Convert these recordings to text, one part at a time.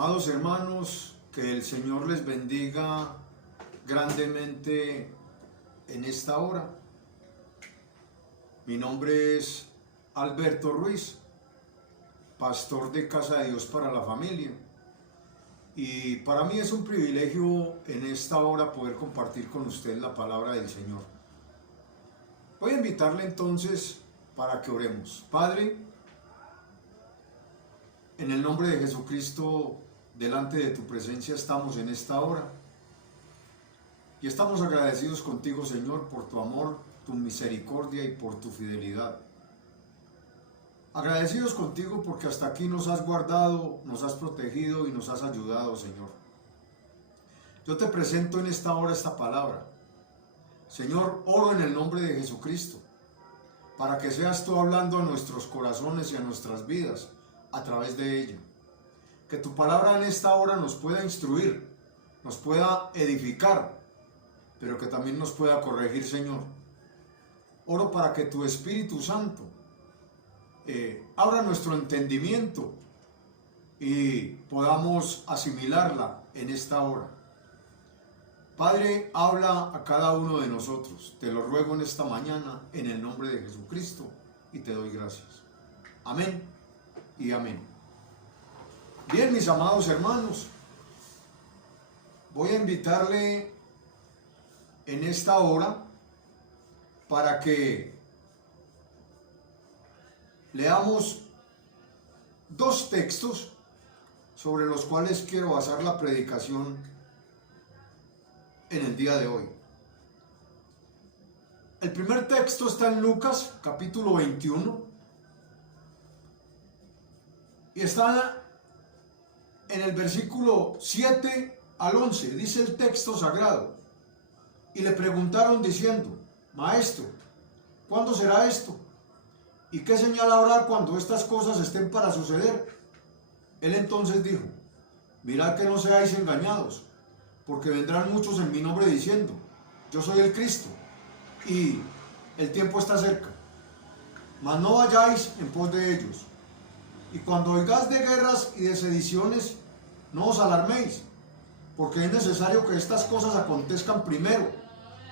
Amados hermanos, que el Señor les bendiga grandemente en esta hora. Mi nombre es Alberto Ruiz, pastor de Casa de Dios para la Familia. Y para mí es un privilegio en esta hora poder compartir con usted la palabra del Señor. Voy a invitarle entonces para que oremos. Padre, en el nombre de Jesucristo, delante de tu presencia estamos en esta hora. Y estamos agradecidos contigo, Señor, por tu amor, tu misericordia y por tu fidelidad. Agradecidos contigo porque hasta aquí nos has guardado, nos has protegido y nos has ayudado, Señor. Yo te presento en esta hora esta palabra. Señor, oro en el nombre de Jesucristo, para que seas tú hablando a nuestros corazones y a nuestras vidas a través de ella. Que tu palabra en esta hora nos pueda instruir, nos pueda edificar, pero que también nos pueda corregir, Señor. Oro para que tu Espíritu Santo abra nuestro entendimiento y podamos asimilarla en esta hora. Padre, habla a cada uno de nosotros. Te lo ruego en esta mañana, en el nombre de Jesucristo, y te doy gracias. Amén y amén. Bien, mis amados hermanos, voy a invitarle en esta hora para que leamos dos textos sobre los cuales quiero basar la predicación en el día de hoy. El primer texto está en Lucas, capítulo 21, y está en el versículo 7 al 11, dice el texto sagrado. Y le preguntaron diciendo: Maestro, ¿cuándo será esto? ¿Y qué señal habrá cuando estas cosas estén para suceder? Él entonces dijo: Mirad que no seáis engañados, porque vendrán muchos en mi nombre diciendo: Yo soy el Cristo, y el tiempo está cerca. Mas no vayáis en pos de ellos. Y cuando oigáis de guerras y de sediciones, no os alarméis, porque es necesario que estas cosas acontezcan primero,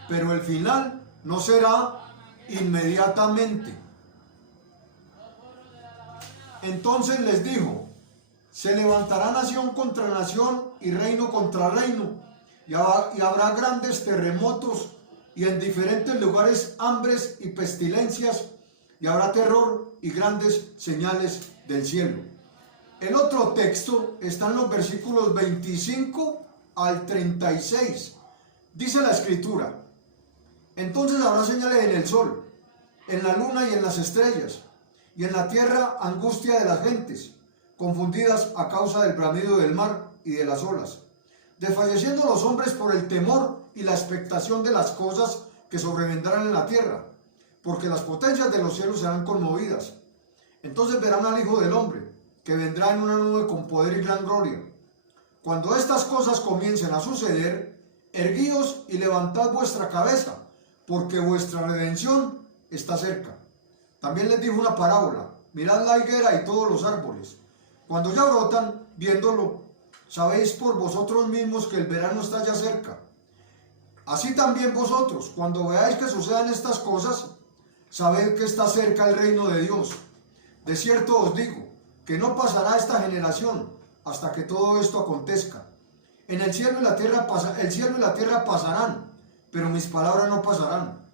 pero el final no será inmediatamente. Entonces les dijo: se levantará nación contra nación y reino contra reino, y habrá grandes terremotos, y en diferentes lugares hambres y pestilencias, y habrá terror y grandes señales del cielo. El otro texto está en los versículos 25 al 36. Dice la Escritura: entonces habrá señales en el sol, en la luna y en las estrellas, y en la tierra angustia de las gentes, confundidas a causa del bramido del mar y de las olas, desfalleciendo los hombres por el temor y la expectación de las cosas que sobrevendrán en la tierra, porque las potencias de los cielos serán conmovidas. Entonces verán al Hijo del Hombre, que vendrá en una nube con poder y gran gloria. Cuando estas cosas comiencen a suceder, erguíos y levantad vuestra cabeza, porque vuestra redención está cerca. También les dijo una parábola: mirad la higuera y todos los árboles. Cuando ya brotan, viéndolo, sabéis por vosotros mismos que el verano está ya cerca. Así también vosotros, cuando veáis que sucedan estas cosas, sabed que está cerca el reino de Dios. De cierto os digo, que no pasará esta generación hasta que todo esto acontezca. En el cielo y la tierra pasarán, pero mis palabras no pasarán.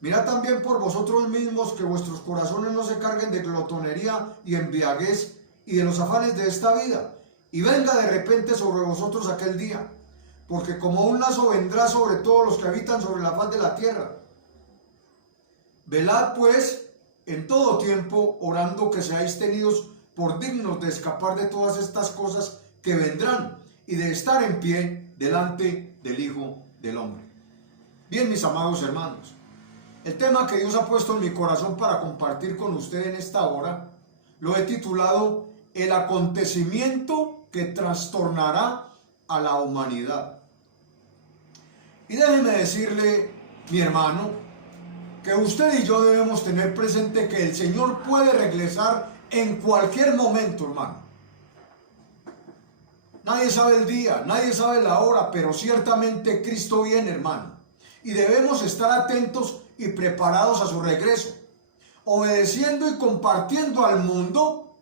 Mirad también por vosotros mismos que vuestros corazones no se carguen de glotonería y embriaguez y de los afanes de esta vida, y venga de repente sobre vosotros aquel día, porque como un lazo vendrá sobre todos los que habitan sobre la faz de la tierra. Velad pues en todo tiempo, orando que seáis tenidos por dignos de escapar de todas estas cosas que vendrán y de estar en pie delante del Hijo del Hombre. Bien, mis amados hermanos, el tema que Dios ha puesto en mi corazón para compartir con usted en esta hora lo he titulado: el acontecimiento que trastornará a la humanidad. Y déjeme decirle, mi hermano, que usted y yo debemos tener presente que el Señor puede regresar en cualquier momento, hermano. Nadie sabe el día, nadie sabe la hora, pero ciertamente Cristo viene, hermano. Y debemos estar atentos y preparados a su regreso, obedeciendo y compartiendo al mundo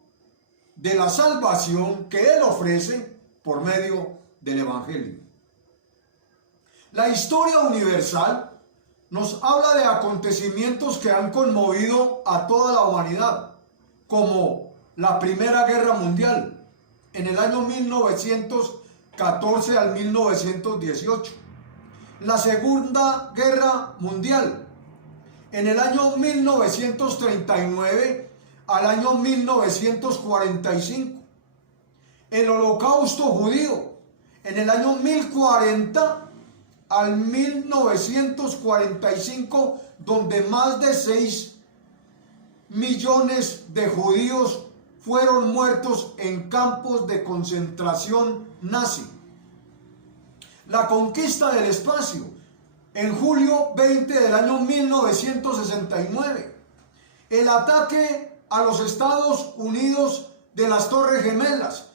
de la salvación que Él ofrece por medio del Evangelio. La historia universal nos habla de acontecimientos que han conmovido a toda la humanidad, como la Primera Guerra Mundial en el año 1914 al 1918, la Segunda Guerra Mundial en el año 1939 al año 1945, el Holocausto judío en el año 1040 al 1945, donde más de 6 millones de judíos fueron muertos en campos de concentración nazi. La conquista del espacio en julio 20 del año 1969. El ataque a los Estados Unidos de las Torres Gemelas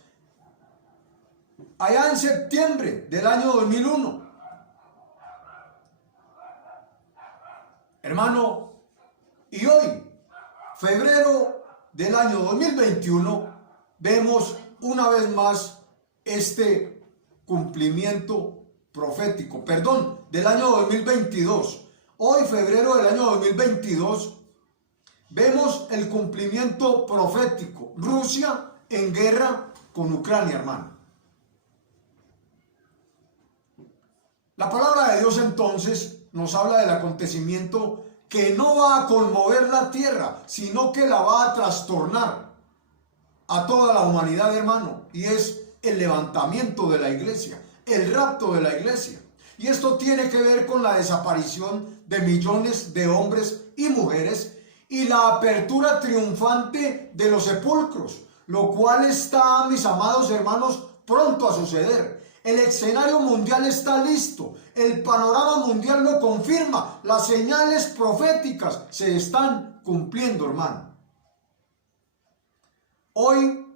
allá en septiembre del año 2001. Hermano, y hoy, febrero del año 2021, vemos una vez más este cumplimiento profético, del año 2022. Hoy, febrero del año 2022, vemos el cumplimiento profético. Rusia en guerra con Ucrania, hermano. La palabra de Dios entonces nos habla del acontecimiento que no va a conmover la tierra, sino que la va a trastornar a toda la humanidad, hermano, y es el levantamiento de la iglesia, el rapto de la iglesia. Y esto tiene que ver con la desaparición de millones de hombres y mujeres y la apertura triunfante de los sepulcros, lo cual está, mis amados hermanos, pronto a suceder. El escenario mundial está listo, el panorama mundial lo confirma, las señales proféticas se están cumpliendo, hermano. Hoy,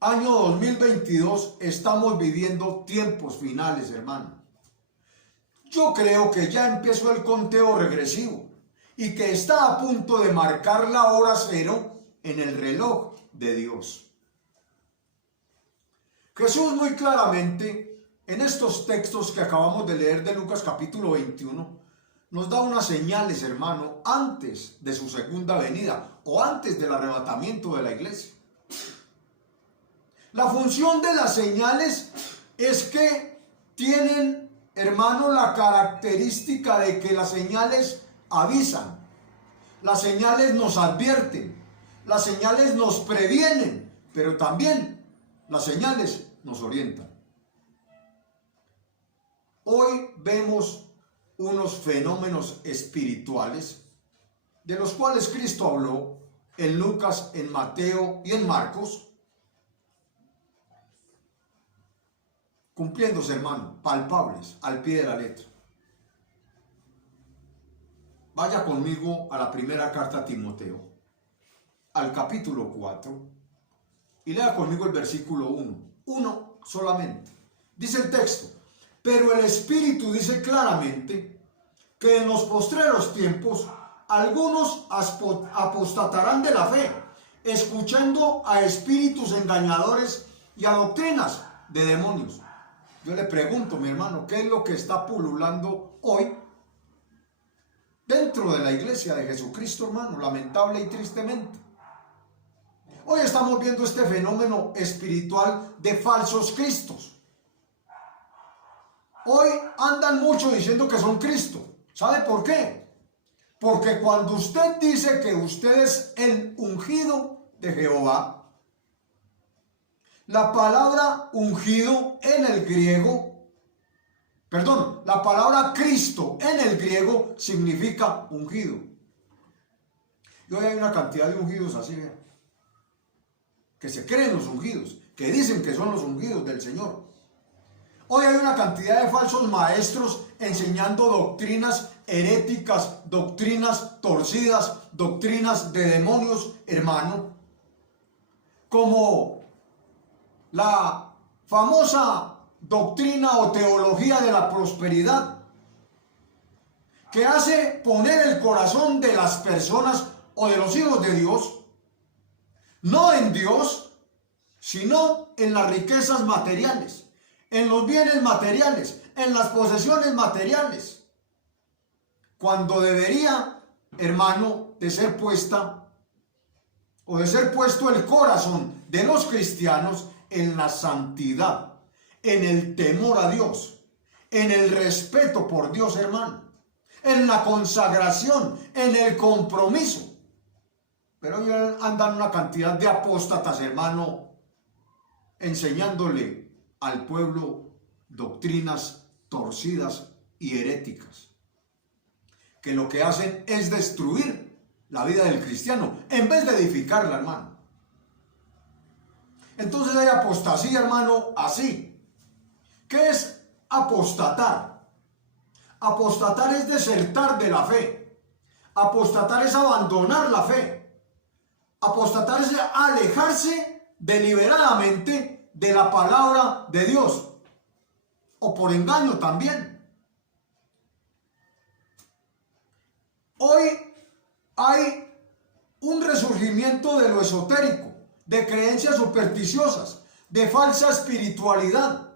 año 2022, estamos viviendo tiempos finales, hermano. Yo creo que ya empezó el conteo regresivo y que está a punto de marcar la hora cero en el reloj de Dios. Jesús muy claramente, en estos textos que acabamos de leer de Lucas capítulo 21, nos da unas señales, hermano, antes de su segunda venida o antes del arrebatamiento de la iglesia. La función de las señales es que tienen, hermano, la característica de que las señales avisan, las señales nos advierten, las señales nos previenen, pero también las señales nos orientan. Hoy vemos unos fenómenos espirituales de los cuales Cristo habló en Lucas, en Mateo y en Marcos, cumpliéndose, hermano, palpables, al pie de la letra. Vaya conmigo a la primera carta a Timoteo, al capítulo 4, y lea conmigo el versículo 1. Uno solamente. Dice el texto: pero el Espíritu dice claramente que en los postreros tiempos algunos apostatarán de la fe, escuchando a espíritus engañadores y a doctrinas de demonios. Yo le pregunto, mi hermano, ¿qué es lo que está pululando hoy dentro de la iglesia de Jesucristo, hermano? Lamentable y tristemente. Hoy estamos viendo este fenómeno espiritual de falsos cristos. Hoy andan mucho diciendo que son Cristo. ¿Sabe por qué? Porque cuando usted dice que usted es el ungido de Jehová, la palabra ungido en el griego, la palabra Cristo en el griego significa ungido. Y hoy hay una cantidad de ungidos así, vean, que se creen los ungidos, que dicen que son los ungidos del Señor. Hoy hay una cantidad de falsos maestros enseñando doctrinas heréticas, doctrinas torcidas, doctrinas de demonios, hermano, como la famosa doctrina o teología de la prosperidad, que hace poner el corazón de las personas o de los hijos de Dios, no en Dios, sino en las riquezas materiales, en los bienes materiales, en las posesiones materiales, cuando debería, hermano, de ser puesta o de ser puesto el corazón de los cristianos en la santidad, en el temor a Dios, en el respeto por Dios, hermano, en la consagración, en el compromiso. Pero hoy andan una cantidad de apóstatas, hermano, enseñándole al pueblo doctrinas torcidas y heréticas, que lo que hacen es destruir la vida del cristiano en vez de edificarla, hermano. Entonces hay apostasía, hermano, así. ¿Qué es apostatar? Apostatar es desertar de la fe. Apostatar es abandonar la fe. Apostatar es alejarse deliberadamente de la palabra de Dios, o por engaño también. Hoy hay un resurgimiento de lo esotérico, de creencias supersticiosas, de falsa espiritualidad.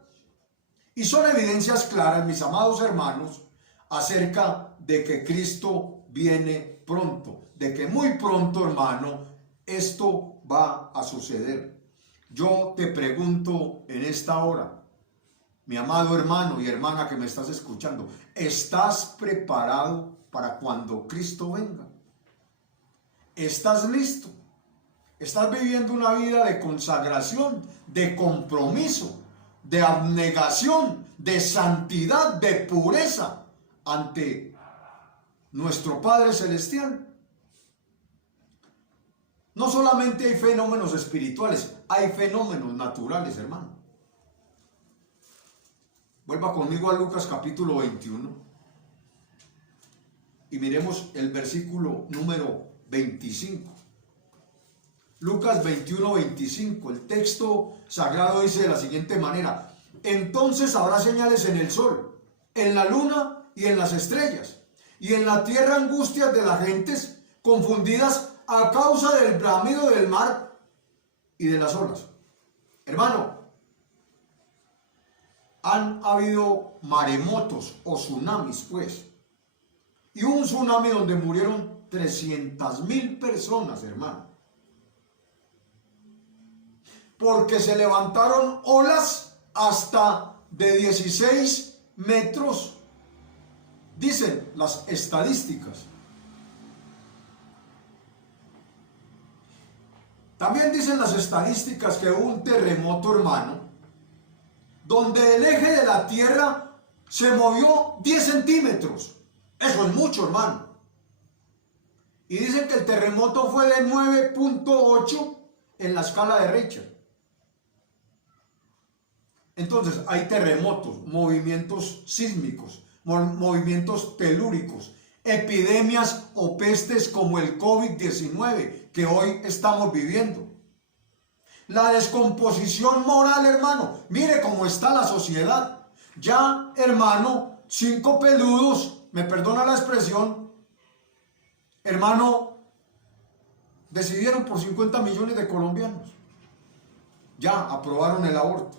Y son evidencias claras, mis amados hermanos, acerca de que Cristo viene pronto, de que muy pronto, hermano, esto va a suceder. Yo te pregunto en esta hora, mi amado hermano y hermana que me estás escuchando, ¿estás preparado para cuando Cristo venga? ¿Estás listo? ¿Estás viviendo una vida de consagración, de compromiso, de abnegación, de santidad, de pureza ante nuestro Padre Celestial? No solamente hay fenómenos espirituales, hay fenómenos naturales, hermano. Vuelva conmigo a Lucas capítulo 21 y miremos el versículo número 25. Lucas 21, 25. El texto sagrado dice de la siguiente manera: entonces habrá señales en el sol, en la luna y en las estrellas, y en la tierra angustias de las gentes confundidas a causa del bramido del mar y de las olas. Hermano, han habido maremotos o tsunamis, pues. Y hubo un tsunami donde murieron 300,000 personas, hermano. Porque se levantaron olas hasta de 16 metros, dicen las estadísticas. También dicen las estadísticas que hubo un terremoto, hermano, donde el eje de la tierra se movió 10 centímetros. Eso es mucho, hermano. Y dicen que el terremoto fue de 9.8 en la escala de Richter. Entonces hay terremotos, movimientos sísmicos, movimientos telúricos, epidemias o pestes como el COVID-19 que hoy estamos viviendo. La descomposición moral, hermano. Mire cómo está la sociedad. Ya, hermano, 5 peludos, me perdona la expresión, hermano, decidieron por 50 millones de colombianos. Ya aprobaron el aborto.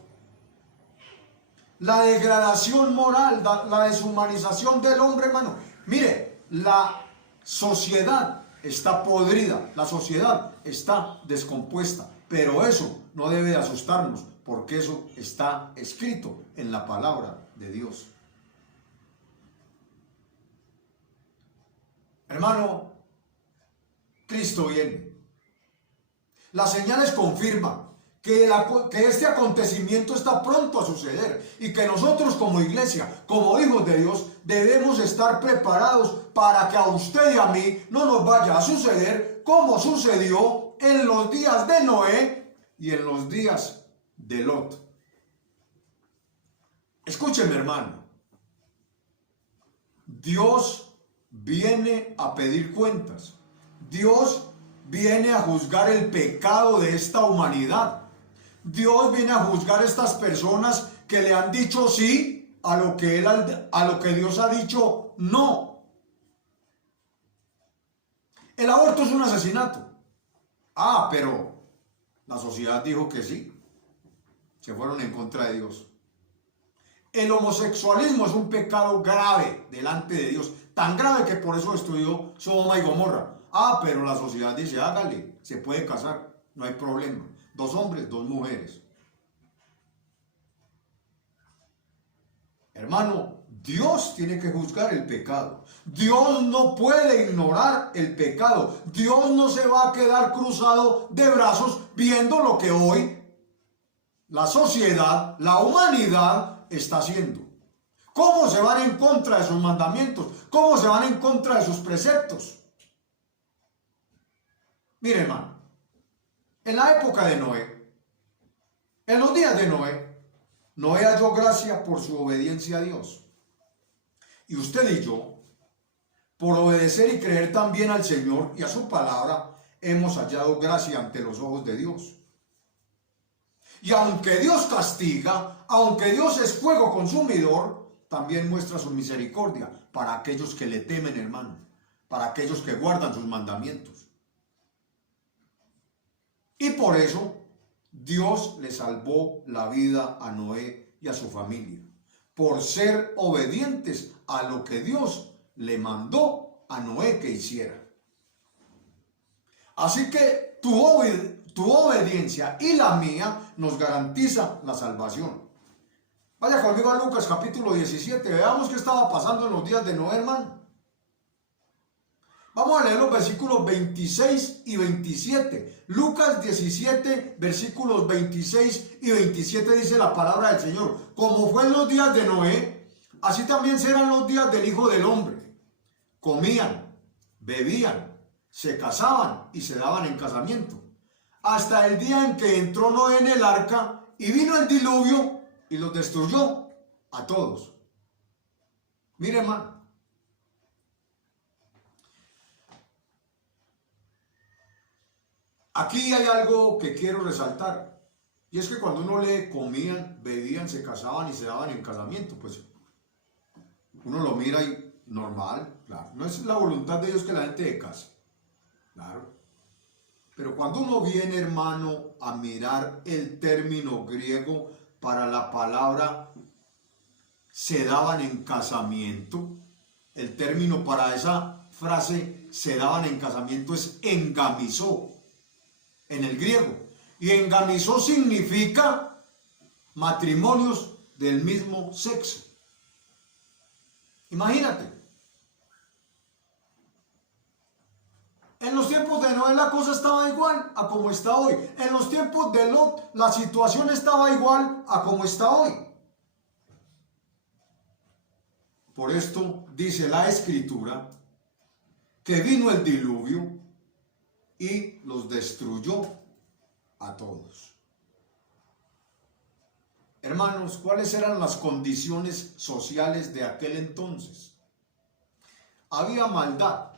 La degradación moral, la deshumanización del hombre, hermano. Mire, la sociedad está podrida, la sociedad está descompuesta, pero eso no debe de asustarnos, porque eso está escrito en la palabra de Dios. Hermano, Cristo viene. Las señales confirman que este acontecimiento está pronto a suceder y que nosotros como iglesia, como hijos de Dios, debemos estar preparados para que a usted y a mí no nos vaya a suceder como sucedió en los días de Noé y en los días de Lot. Escúcheme, hermano. Dios viene a pedir cuentas. Dios viene a juzgar el pecado de esta humanidad. Dios viene a juzgar a estas personas que le han dicho sí a lo que Dios ha dicho no. El aborto es un asesinato. Ah, pero la sociedad dijo que sí. Se fueron en contra de Dios. El homosexualismo es un pecado grave delante de Dios. Tan grave que por eso destruyó Sodoma y Gomorra. Ah, pero la sociedad dice, hágale, se puede casar, no hay problema. 2 hombres, 2 mujeres. Hermano, Dios tiene que juzgar el pecado. Dios no puede ignorar el pecado. Dios no se va a quedar cruzado de brazos viendo lo que hoy la sociedad, la humanidad está haciendo. ¿Cómo se van en contra de sus mandamientos? ¿Cómo se van en contra de sus preceptos? Mire, hermano, en la época de Noé, en los días de Noé, Noé halló gracia por su obediencia a Dios. Y usted y yo, por obedecer y creer también al Señor y a su palabra, hemos hallado gracia ante los ojos de Dios. Y aunque Dios castiga, aunque Dios es fuego consumidor, también muestra su misericordia para aquellos que le temen, hermano, para aquellos que guardan sus mandamientos. Y por eso Dios le salvó la vida a Noé y a su familia, por ser obedientes a lo que Dios le mandó a Noé que hiciera. Así que tu obediencia y la mía nos garantiza la salvación. Vaya conmigo a Lucas capítulo 17, veamos qué estaba pasando en los días de Noé, hermano. Vamos a leer los versículos 26 y 27. Lucas 17, versículos 26 y 27 dice la palabra del Señor. Como fue en los días de Noé, así también serán los días del Hijo del Hombre. Comían, bebían, se casaban y se daban en casamiento, hasta el día en que entró Noé en el arca y vino el diluvio y los destruyó a todos. Mire, hermano. Aquí hay algo que quiero resaltar, y es que cuando uno lee comían, bebían, se casaban y se daban en casamiento, pues uno lo mira y normal, claro, no es la voluntad de Dios que la gente se case, claro, pero cuando uno viene, hermano, a mirar el término griego para la palabra se daban en casamiento, el término para esa frase se daban en casamiento es engamizó en el griego, y engamizó significa matrimonios del mismo sexo. Imagínate, en los tiempos de Noé la cosa estaba igual a como está hoy. En los tiempos de Lot la situación estaba igual a como está hoy. Por esto dice la Escritura que vino el diluvio y los destruyó a todos. Hermanos, ¿cuáles eran las condiciones sociales de aquel entonces? Había maldad,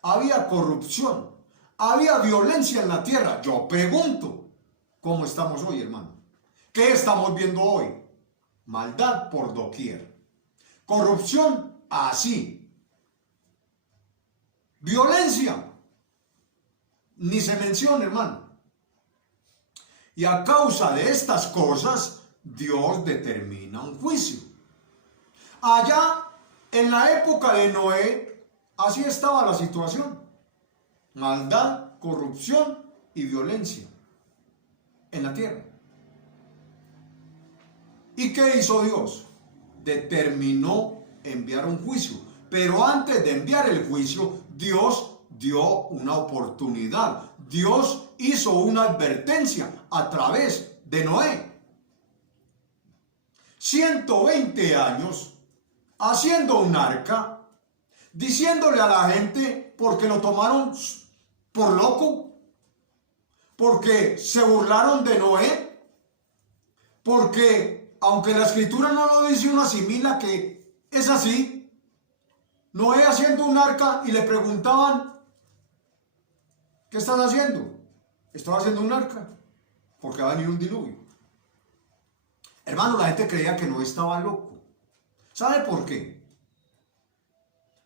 había corrupción, había violencia en la tierra. Yo pregunto, ¿cómo estamos hoy, hermano? ¿Qué estamos viendo hoy? Maldad por doquier, corrupción así, violencia ni se menciona, hermano. Y a causa de estas cosas, Dios determina un juicio. Allá, en la época de Noé, así estaba la situación. Maldad, corrupción y violencia en la tierra. ¿Y qué hizo Dios? Determinó enviar un juicio. Pero antes de enviar el juicio, Dios dio una oportunidad. Dios hizo una advertencia a través de Noé. 120 años haciendo un arca, diciéndole a la gente, porque lo tomaron por loco, porque se burlaron de Noé, porque aunque la Escritura no lo dice, uno asimila que es así. Noé haciendo un arca y le preguntaban, ¿qué estás haciendo? Estoy haciendo un arca. porque va a venir un diluvio. Hermano, la gente creía que Noé estaba loco. ¿Sabe por qué?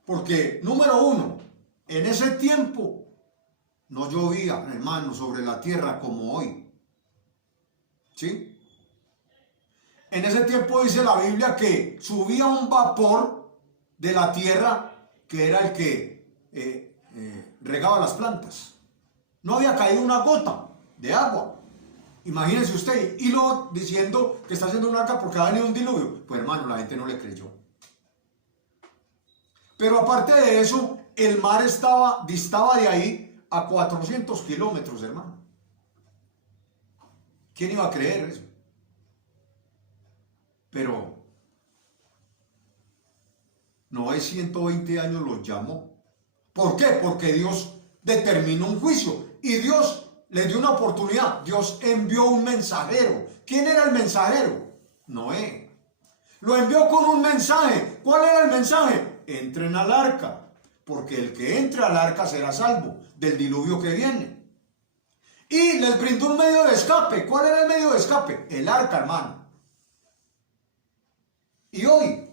Porque, número uno, en ese tiempo no llovía, hermano, sobre la tierra como hoy. ¿Sí? En ese tiempo dice la Biblia que subía un vapor de la tierra que era el que regaba las plantas. No había caído una gota de agua. Imagínense usted, y lo diciendo que está haciendo un arca porque ha venido un diluvio. Pues hermano, la gente no le creyó. Pero aparte de eso, el mar distaba de ahí a 400 kilómetros, hermano. ¿Quién iba a creer eso? Pero Noé 120 años los llamó. ¿Por qué? Porque Dios determinó un juicio y Dios les dio una oportunidad. Dios envió un mensajero. ¿Quién era el mensajero? Noé. Lo envió con un mensaje. ¿Cuál era el mensaje? Entren al arca, porque el que entre al arca será salvo del diluvio que viene. Y les brindó un medio de escape. ¿Cuál era el medio de escape? El arca, hermano. Y hoy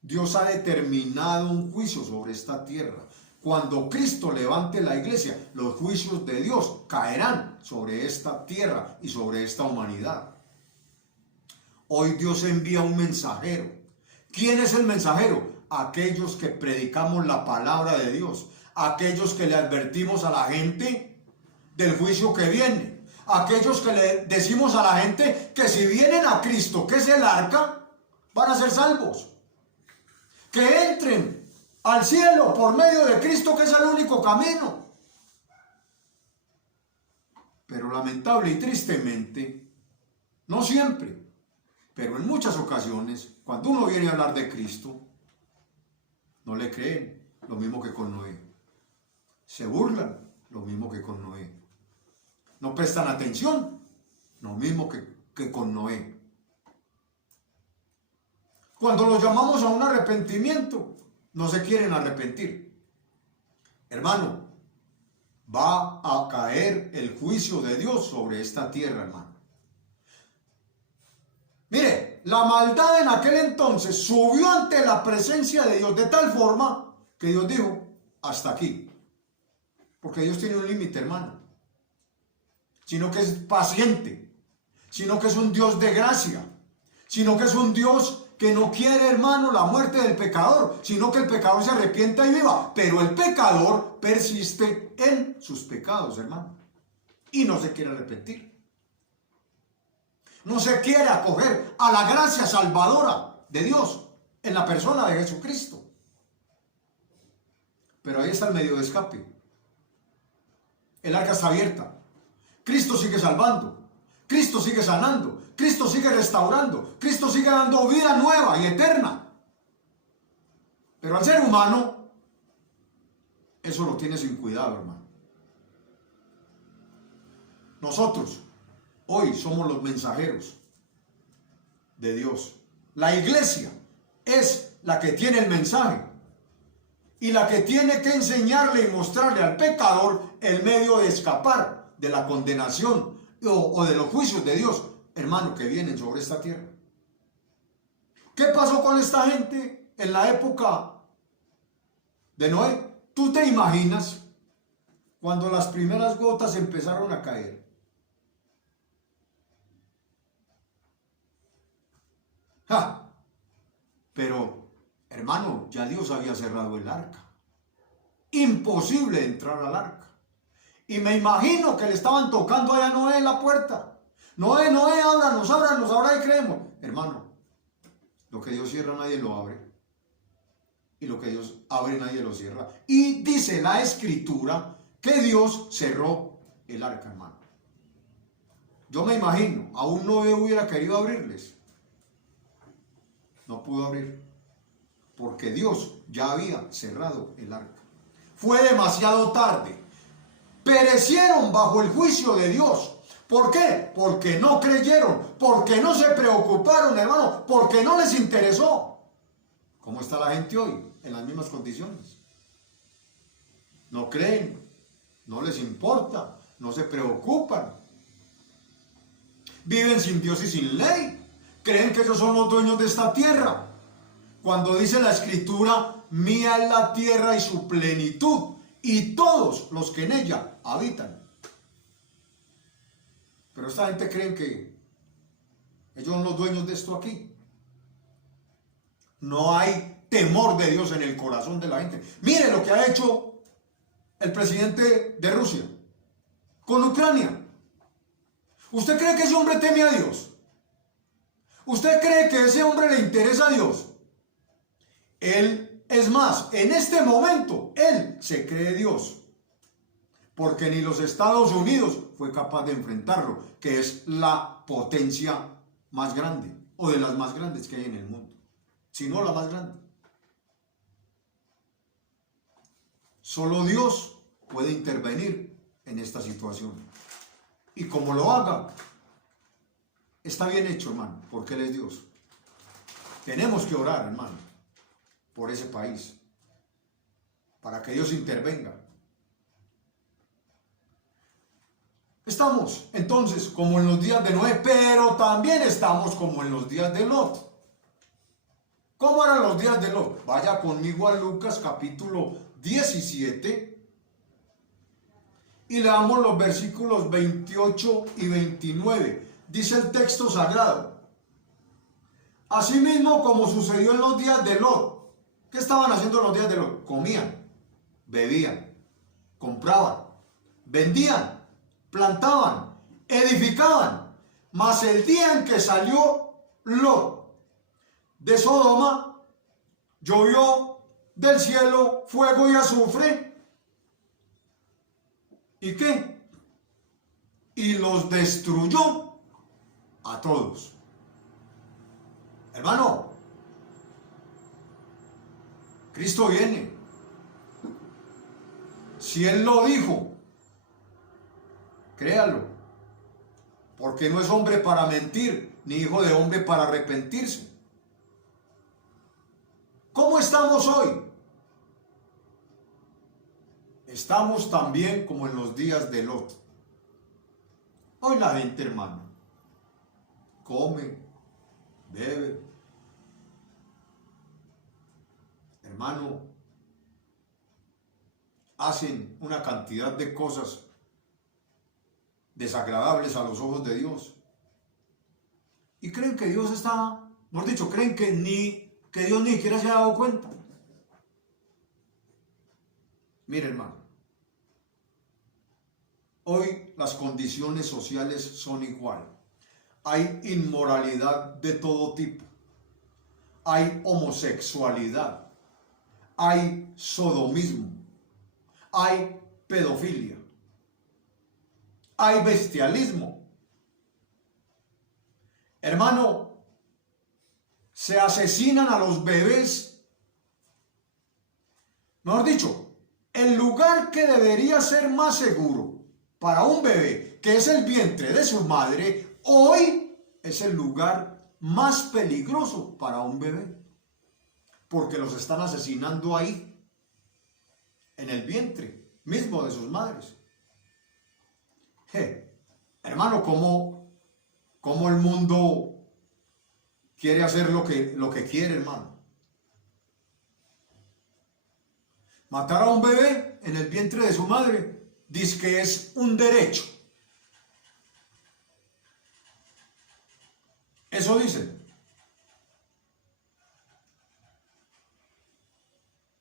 Dios ha determinado un juicio sobre esta tierra. Cuando Cristo levante la iglesia, los juicios de Dios caerán sobre esta tierra y sobre esta humanidad. Hoy Dios envía un mensajero. ¿Quién es el mensajero? Aquellos que predicamos la palabra de Dios, aquellos que le advertimos a la gente del juicio que viene, aquellos que le decimos a la gente que si vienen a Cristo, que es el arca, van a ser salvos, que entren al cielo por medio de Cristo, que es el único camino. Pero lamentable y tristemente, no siempre, pero en muchas ocasiones, cuando uno viene a hablar de Cristo, no le creen, lo mismo que con Noé. Se burlan, lo mismo que con Noé. No prestan atención, lo mismo que con Noé. Cuando los llamamos a un arrepentimiento, no se quieren arrepentir. Hermano, va a caer el juicio de Dios sobre esta tierra, hermano. Mire, la maldad en aquel entonces subió ante la presencia de Dios de tal forma que Dios dijo, hasta aquí. Porque Dios tiene un límite, hermano. Sino que es paciente, sino que es un Dios de gracia, sino que es un Dios que no quiere, hermano, la muerte del pecador, sino que el pecador se arrepienta y viva. Pero el pecador persiste en sus pecados, hermano, y no se quiere arrepentir. No se quiere acoger a la gracia salvadora de Dios en la persona de Jesucristo. Pero ahí está el medio de escape. El arca está abierta. Cristo sigue salvando. Cristo sigue sanando. Cristo sigue restaurando. Cristo sigue dando vida nueva y eterna. Pero al ser humano, eso lo tiene sin cuidado, hermano. Nosotros hoy somos los mensajeros de Dios. La iglesia es la que tiene el mensaje y la que tiene que enseñarle y mostrarle al pecador el medio de escapar de la condenación o de los juicios de Dios, hermano, que vienen sobre esta tierra. ¿Qué pasó con esta gente en la época de Noé? ¿Tú te imaginas cuando las primeras gotas empezaron a caer? ¡Ja! Pero, hermano, ya Dios había cerrado el arca. Imposible entrar al arca. Y me imagino que le estaban tocando allá a Noé en la puerta. Noé, Noé, ábranos, ábranos, ahora y creemos. Hermano, lo que Dios cierra nadie lo abre. Y lo que Dios abre nadie lo cierra. Y dice la Escritura que Dios cerró el arca, hermano. Yo me imagino, aún Noé hubiera querido abrirles. No pudo abrir, porque Dios ya había cerrado el arca. Fue demasiado tarde. Perecieron bajo el juicio de Dios. ¿Por qué? Porque no creyeron, porque no se preocuparon, hermano, porque no les interesó. ¿Cómo está la gente hoy? En las mismas condiciones. No creen, no les importa, no se preocupan. Viven sin Dios y sin ley. Creen que ellos son los dueños de esta tierra. Cuando dice la Escritura, mía es la tierra y su plenitud, y todos los que en ella habitan. Pero esta gente cree que ellos son los dueños de esto aquí. No hay temor de Dios en el corazón de la gente. Mire lo que ha hecho el presidente de Rusia con Ucrania. ¿Usted cree que ese hombre teme a Dios? ¿Usted cree que ese hombre le interesa a Dios? Él, es más, en este momento, él se cree Dios. Porque ni los Estados Unidos fue capaz de enfrentarlo, que es la potencia más grande, o de las más grandes que hay en el mundo, si no la más grande. Solo Dios puede intervenir en esta situación. Y como lo haga, está bien hecho, hermano, porque Él es Dios. Tenemos que orar, hermano, por ese país, para que Dios intervenga. Estamos entonces como en los días de Noé, pero también estamos como en los días de Lot. ¿Cómo eran los días de Lot? Vaya conmigo a Lucas capítulo 17 y leamos los versículos 28 y 29. Dice el texto sagrado: asimismo como sucedió en los días de Lot. ¿Qué estaban haciendo en los días de Lot? Comían, bebían, compraban, vendían, plantaban, edificaban. Mas el día en que salió Lot de Sodoma, llovió del cielo fuego y azufre. ¿Y qué? Y los destruyó a todos. Hermano, Cristo viene. Si Él lo dijo, créalo, porque no es hombre para mentir, ni hijo de hombre para arrepentirse. ¿Cómo estamos hoy? Estamos también como en los días de Lot. Hoy la gente, hermano, come, bebe. Hermano, hacen una cantidad de cosas desagradables a los ojos de Dios. Y creen que Dios está, mejor dicho, creen que Dios ni siquiera se ha dado cuenta. Mire, hermano, hoy las condiciones sociales son igual. Hay inmoralidad de todo tipo. Hay homosexualidad. Hay sodomismo. Hay pedofilia. Hay bestialismo. Hermano, se asesinan a los bebés. Mejor dicho, el lugar que debería ser más seguro para un bebé, que es el vientre de su madre, hoy es el lugar más peligroso para un bebé, porque los están asesinando ahí, en el vientre mismo de sus madres. Hermano, ¿cómo el mundo quiere hacer lo que quiere, hermano? Matar a un bebé en el vientre de su madre dice que es un derecho. Eso dicen.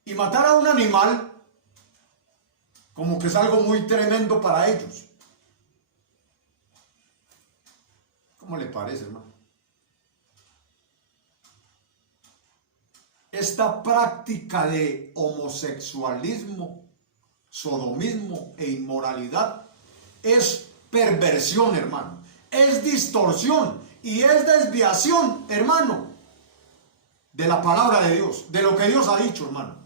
Y matar a un animal como que es algo muy tremendo para ellos. ¿Cómo le parece, hermano? Esta práctica de homosexualismo, sodomismo e inmoralidad es perversión, hermano. Es distorsión y es desviación, hermano, de la palabra de Dios, de lo que Dios ha dicho, hermano.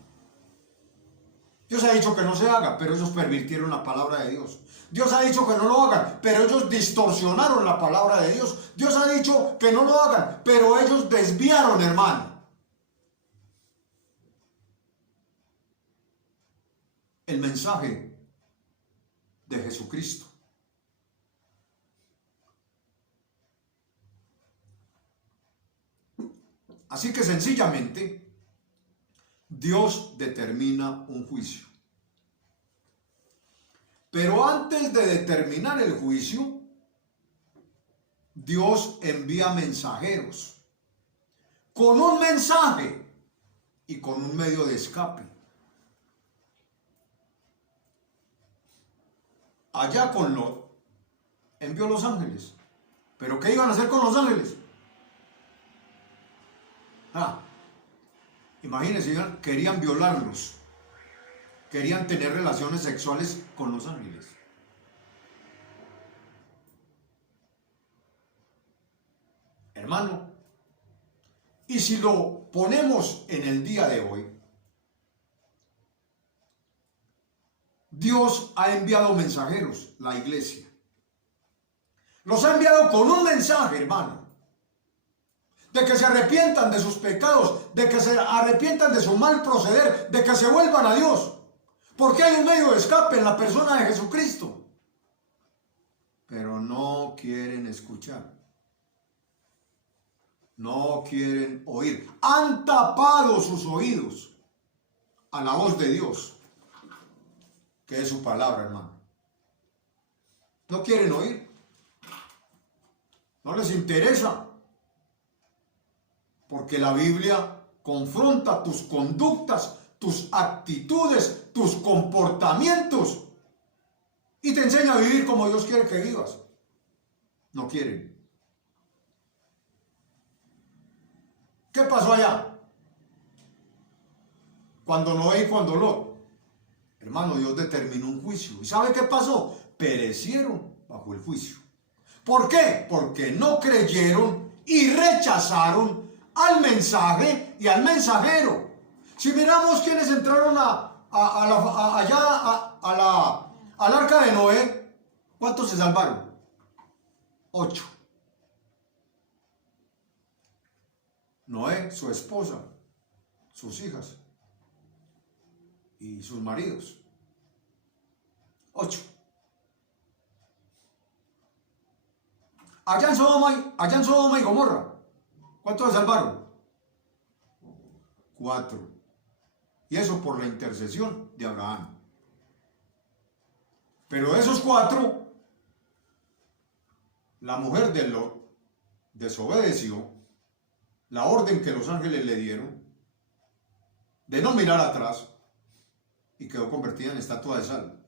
Dios ha dicho que no se haga, pero ellos pervirtieron la palabra de Dios. Dios ha dicho que no lo hagan, pero ellos distorsionaron la palabra de Dios. Dios ha dicho que no lo hagan, pero ellos desviaron, hermano, el mensaje de Jesucristo. Así que sencillamente, Dios determina un juicio. Pero antes de determinar el juicio, Dios envía mensajeros con un mensaje y con un medio de escape. Allá con Lot envió los ángeles. ¿Pero qué iban a hacer con los ángeles? Imagínense, querían violarlos. Querían tener relaciones sexuales con los ángeles. Hermano, y si lo ponemos en el día de hoy, Dios ha enviado mensajeros, la iglesia. Los ha enviado con un mensaje, hermano, de que se arrepientan de sus pecados, de que se arrepientan de su mal proceder, de que se vuelvan a Dios. Porque hay un medio de escape en la persona de Jesucristo. Pero no quieren escuchar. No quieren oír. Han tapado sus oídos a la voz de Dios, que es su palabra, hermano. No quieren oír. No les interesa. Porque la Biblia confronta tus conductas, tus actitudes, tus comportamientos y te enseña a vivir como Dios quiere que vivas. No quieren. ¿Qué pasó allá? Cuando Noé y cuando Lot. Hermano, Dios determinó un juicio. ¿Y sabe qué pasó? Perecieron bajo el juicio. ¿Por qué? Porque no creyeron y rechazaron al mensaje y al mensajero. Si miramos quienes entraron al arca de Noé, ¿cuántos se salvaron? 8. Noé, su esposa, sus hijas y sus maridos. 8. Allá en Sodoma y Gomorra, ¿cuántos se salvaron? 4. Y eso por la intercesión de Abraham. Pero de esos 4, la mujer de Lot desobedeció la orden que los ángeles le dieron de no mirar atrás y quedó convertida en estatua de sal.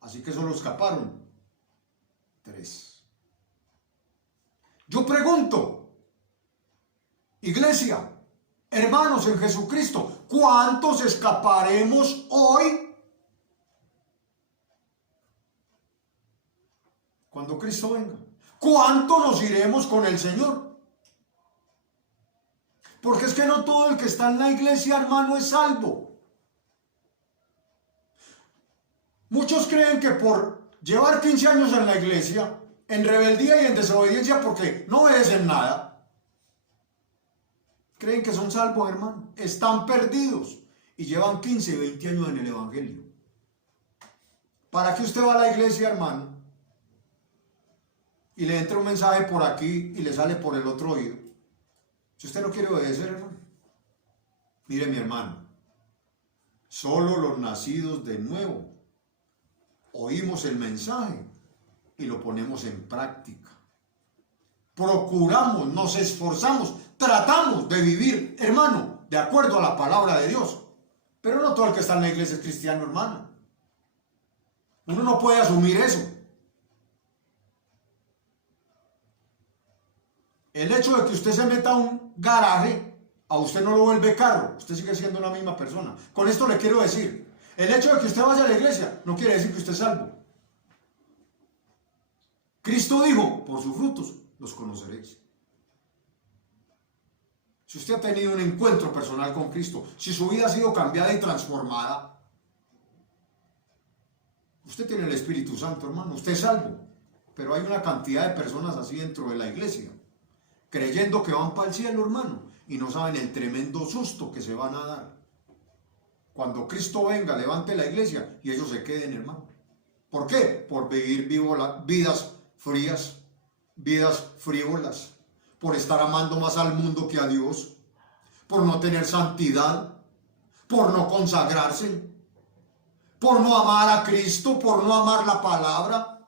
Así que solo escaparon 3. Yo pregunto, iglesia, hermanos en Jesucristo, ¿cuántos escaparemos hoy? Cuando Cristo venga. ¿Cuánto nos iremos con el Señor? Porque es que no todo el que está en la iglesia, hermano, es salvo. Muchos creen que por llevar 15 años en la iglesia, en rebeldía y en desobediencia, porque no obedecen nada, creen que son salvos, hermano. Están perdidos y llevan 15, 20 años en el evangelio. ¿Para qué usted va a la iglesia, hermano? Y le entra un mensaje por aquí y le sale por el otro oído. Si usted no quiere obedecer, hermano. Mire, mi hermano, solo los nacidos de nuevo oímos el mensaje y lo ponemos en práctica. Procuramos, nos esforzamos, tratamos de vivir, hermano, de acuerdo a la palabra de Dios. Pero no todo el que está en la iglesia es cristiano, hermano. Uno no puede asumir eso. El hecho de que usted se meta a un garaje, a usted no lo vuelve carro. Usted sigue siendo la misma persona. Con esto le quiero decir, el hecho de que usted vaya a la iglesia no quiere decir que usted es salvo. Cristo dijo, por sus frutos los conoceréis. Si usted ha tenido un encuentro personal con Cristo, si su vida ha sido cambiada y transformada, usted tiene el Espíritu Santo, hermano, usted es salvo. Pero hay una cantidad de personas así dentro de la iglesia, creyendo que van para el cielo, hermano, y no saben el tremendo susto que se van a dar. Cuando Cristo venga, levante la iglesia y ellos se queden, hermano. ¿Por qué? Por vivir vidas frías, vidas frívolas, por estar amando más al mundo que a Dios. por no tener santidad, por no consagrarse, por no amar a Cristo, por no amar la palabra,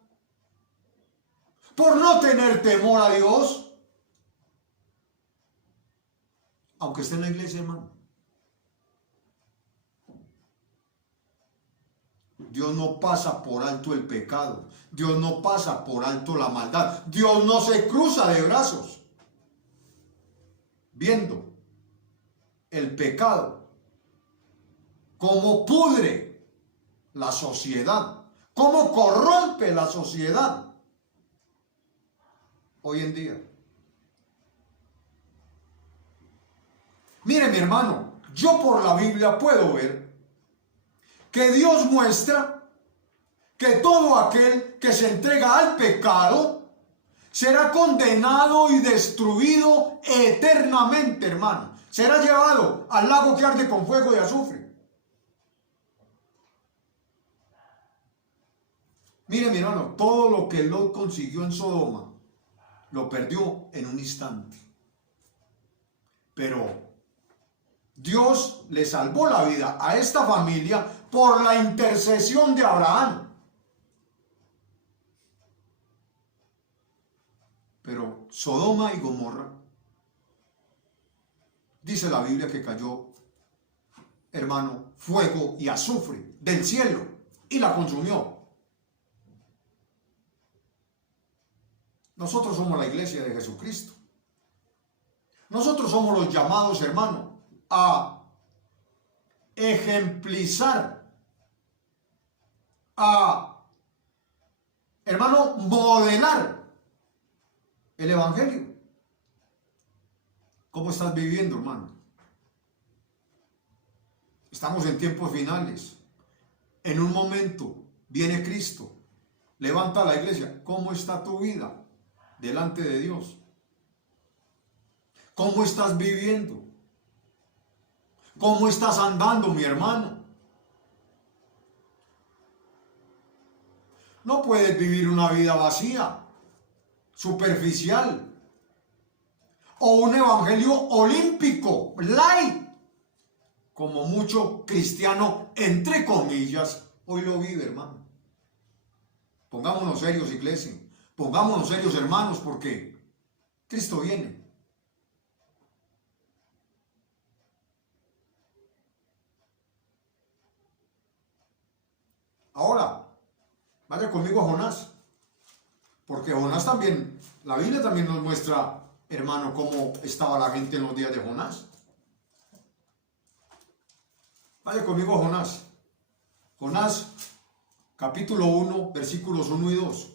por no tener temor a Dios. Aunque esté en la iglesia, hermano. Dios no pasa por alto el pecado. Dios no pasa por alto la maldad. Dios no se cruza de brazos viendo el pecado, cómo pudre la sociedad, cómo corrompe la sociedad hoy en día. Mire, mi hermano, yo por la Biblia puedo ver que Dios muestra que todo aquel que se entrega al pecado será condenado y destruido eternamente, hermano. Será llevado al lago que arde con fuego y azufre. Mire, mi hermano, todo lo que Lot consiguió en Sodoma lo perdió en un instante. Pero Dios le salvó la vida a esta familia por la intercesión de Abraham. Pero Sodoma y Gomorra, dice la Biblia que cayó, hermano, fuego y azufre del cielo y la consumió. Nosotros somos la iglesia de Jesucristo. Nosotros somos los llamados, hermano, a ejemplizar, a, hermano, modelar el evangelio. ¿Cómo estás viviendo, hermano? Estamos en tiempos finales. En un momento viene Cristo, levanta la iglesia. ¿Cómo está tu vida delante de Dios? ¿Cómo estás viviendo? ¿Cómo estás andando, mi hermano? No puedes vivir una vida vacía, superficial, o un evangelio olímpico, light, como mucho cristiano, entre comillas, hoy lo vive, hermano. Pongámonos serios, iglesia. Pongámonos serios, hermanos, porque Cristo viene. Ahora, vaya conmigo a Jonás, porque Jonás también, la Biblia también nos muestra, hermano, cómo estaba la gente en los días de Jonás. Vaya conmigo a Jonás. Jonás, capítulo 1, versículos 1 y 2.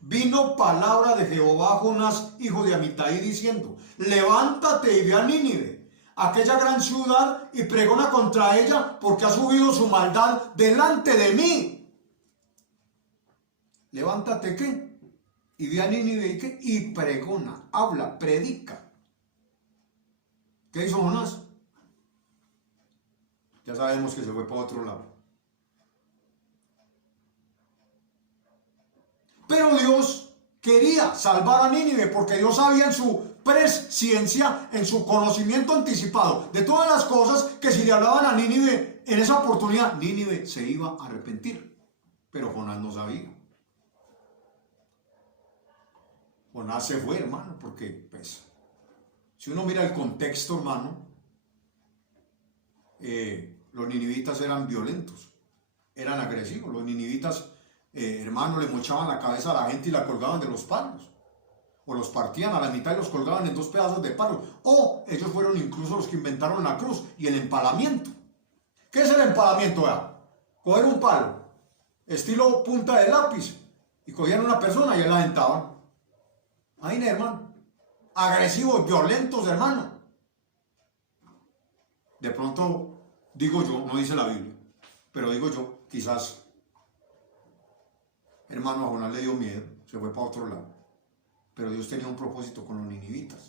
Vino palabra de Jehová a Jonás, hijo de Amitai, diciendo: levántate y ve a Nínive, aquella gran ciudad, y pregona contra ella, porque ha subido su maldad delante de mí. Levántate, ¿qué? Y ve a Nínive, ¿y qué? Y pregona, habla, predica. ¿Qué hizo Jonás? Ya sabemos que se fue para otro lado. Pero Dios quería salvar a Nínive, porque Dios sabía en su presciencia, en su conocimiento anticipado de todas las cosas, que si le hablaban a Nínive en esa oportunidad, Nínive se iba a arrepentir. Pero Jonás no sabía. Jonás se fue, hermano, porque pues, si uno mira el contexto, hermano, los ninivitas eran violentos, eran agresivos. Los ninivitas, hermano, le mochaban la cabeza a la gente y la colgaban de los palos, o los partían a la mitad y los colgaban en 2 pedazos de palo, o ellos fueron incluso los que inventaron la cruz y el empalamiento. ¿Qué es el empalamiento? Coger un palo, estilo punta de lápiz, y cogían una persona y la aventaban. Ahí, hermano, agresivos, violentos, hermano. De pronto, digo yo, no dice la Biblia, pero digo yo, quizás, hermano, a Jonás le dio miedo, se fue para otro lado. Pero Dios tenía un propósito con los ninivitas.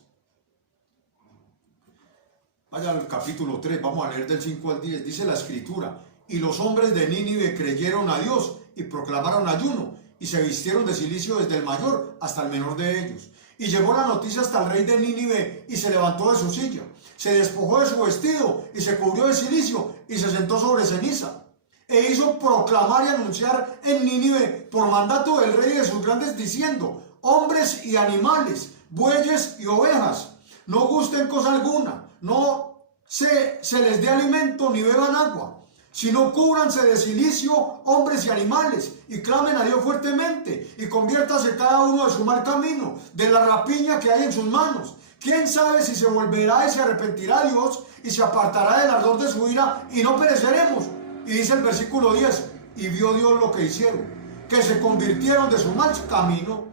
Vaya al capítulo 3, vamos a leer del 5 al 10. Dice la escritura: y los hombres de Nínive creyeron a Dios y proclamaron ayuno, y se vistieron de cilicio desde el mayor hasta el menor de ellos. Y llegó la noticia hasta el rey de Nínive y se levantó de su silla. Se despojó de su vestido y se cubrió de cilicio y se sentó sobre ceniza. E hizo proclamar y anunciar en Nínive por mandato del rey y de sus grandes diciendo: hombres y animales, bueyes y ovejas, no gusten cosa alguna, no se les dé alimento ni beban agua, sino cúbranse de cilicio hombres y animales, y clamen a Dios fuertemente, y conviértase cada uno de su mal camino, de la rapiña que hay en sus manos. ¿Quién sabe si se volverá y se arrepentirá Dios, y se apartará del ardor de su ira, y no pereceremos? Y dice el versículo 10, y vio Dios lo que hicieron, que se convirtieron de su mal camino,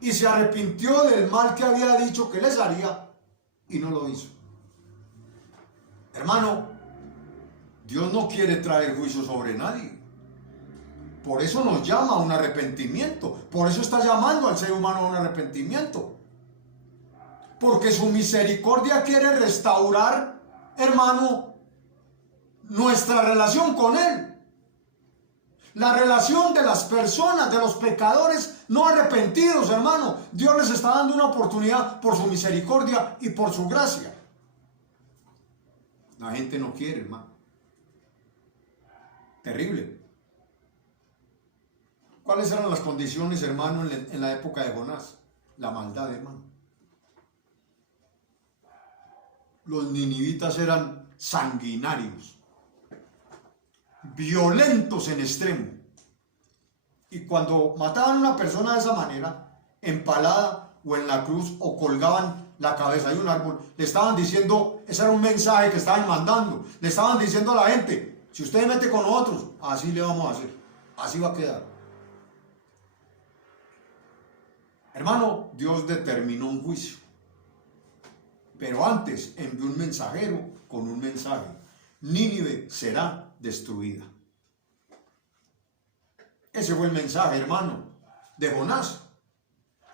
y se arrepintió del mal que había dicho que les haría, y no lo hizo. Hermano, Dios no quiere traer juicio sobre nadie. Por eso nos llama a un arrepentimiento. Por eso está llamando al ser humano a un arrepentimiento. Porque su misericordia quiere restaurar, hermano, nuestra relación con Él. La relación de las personas, de los pecadores no arrepentidos, hermano. Dios les está dando una oportunidad por su misericordia y por su gracia. La gente no quiere, hermano. Terrible. ¿Cuáles eran las condiciones, hermano, en la época de Jonás? La maldad, hermano. Los ninivitas eran sanguinarios, violentos en extremo. Y cuando mataban a una persona de esa manera, empalada o en la cruz, o colgaban la cabeza de un árbol, le estaban diciendo, ese era un mensaje que estaban mandando, le estaban diciendo a la gente: si usted mete con nosotros, así le vamos a hacer, así va a quedar. Hermano, Dios determinó un juicio, pero antes envió un mensajero con un mensaje: Nínive será destruida. Ese fue el mensaje, hermano, de Jonás.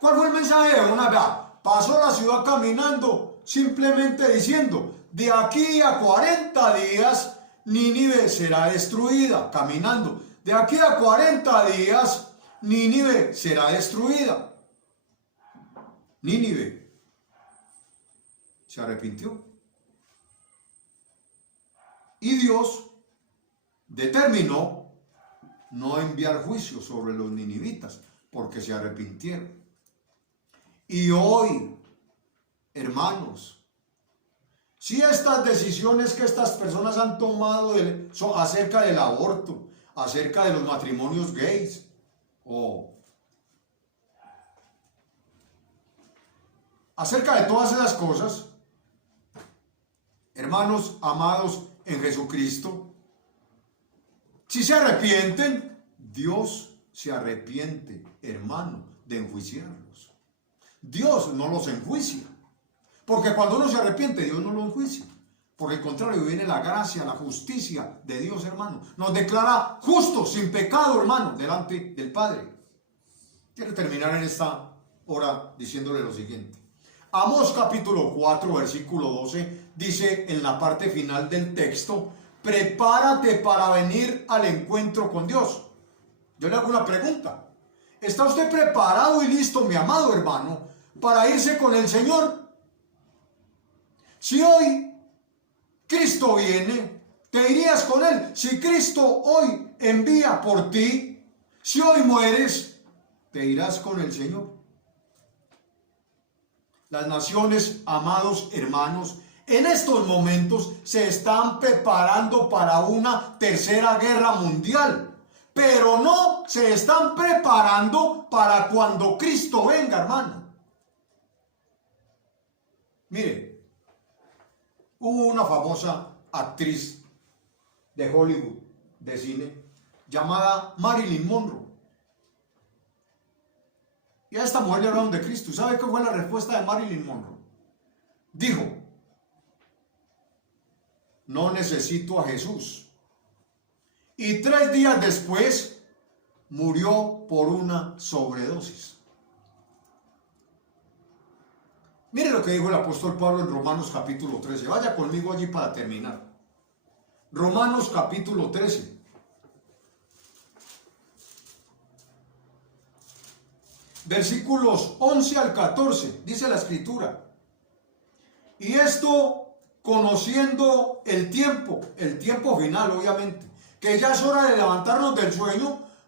¿Cuál fue el mensaje de Jonás? Vea, pasó la ciudad caminando, simplemente diciendo: de aquí a 40 días Nínive será destruida. Caminando, de aquí a 40 días Nínive será destruida. Nínive se arrepintió. Y Dios determinó no enviar juicio sobre los ninivitas porque se arrepintieron. Y hoy, hermanos, si estas decisiones que estas personas han tomado acerca del aborto, acerca de los matrimonios gays, o acerca de todas esas cosas, hermanos amados en Jesucristo, si se arrepienten, Dios se arrepiente, hermano, de enjuiciarlos. Dios no los enjuicia, porque cuando uno se arrepiente, Dios no lo enjuicia. Por el contrario, viene la gracia, la justicia de Dios, hermano. Nos declara justos, sin pecado, hermano, delante del Padre. Quiero terminar en esta hora diciéndole lo siguiente. Amós capítulo 4, versículo 12, dice en la parte final del texto: prepárate para venir al encuentro con Dios. Yo le hago una pregunta: ¿está usted preparado y listo, mi amado hermano, para irse con el Señor? Si hoy Cristo viene, ¿te irías con Él? Si Cristo hoy envía por ti, si hoy mueres, ¿te irás con el Señor? Las naciones, amados hermanos, en estos momentos se están preparando para una tercera guerra mundial, pero no se están preparando para cuando Cristo venga, hermano. Mire, hubo una famosa actriz de Hollywood, de cine, llamada Marilyn Monroe. Y a esta mujer le hablaron de Cristo. ¿Y sabe qué fue la respuesta de Marilyn Monroe? Dijo: no necesito a Jesús. Y 3 días después murió por una sobredosis. Mire lo que dijo el apóstol Pablo en Romanos capítulo 13. Vaya conmigo allí para terminar. Romanos capítulo 13. versículos 11 al 14, dice la escritura. Y esto conociendo el tiempo final obviamente, que ya es hora de levantarnos del sueño,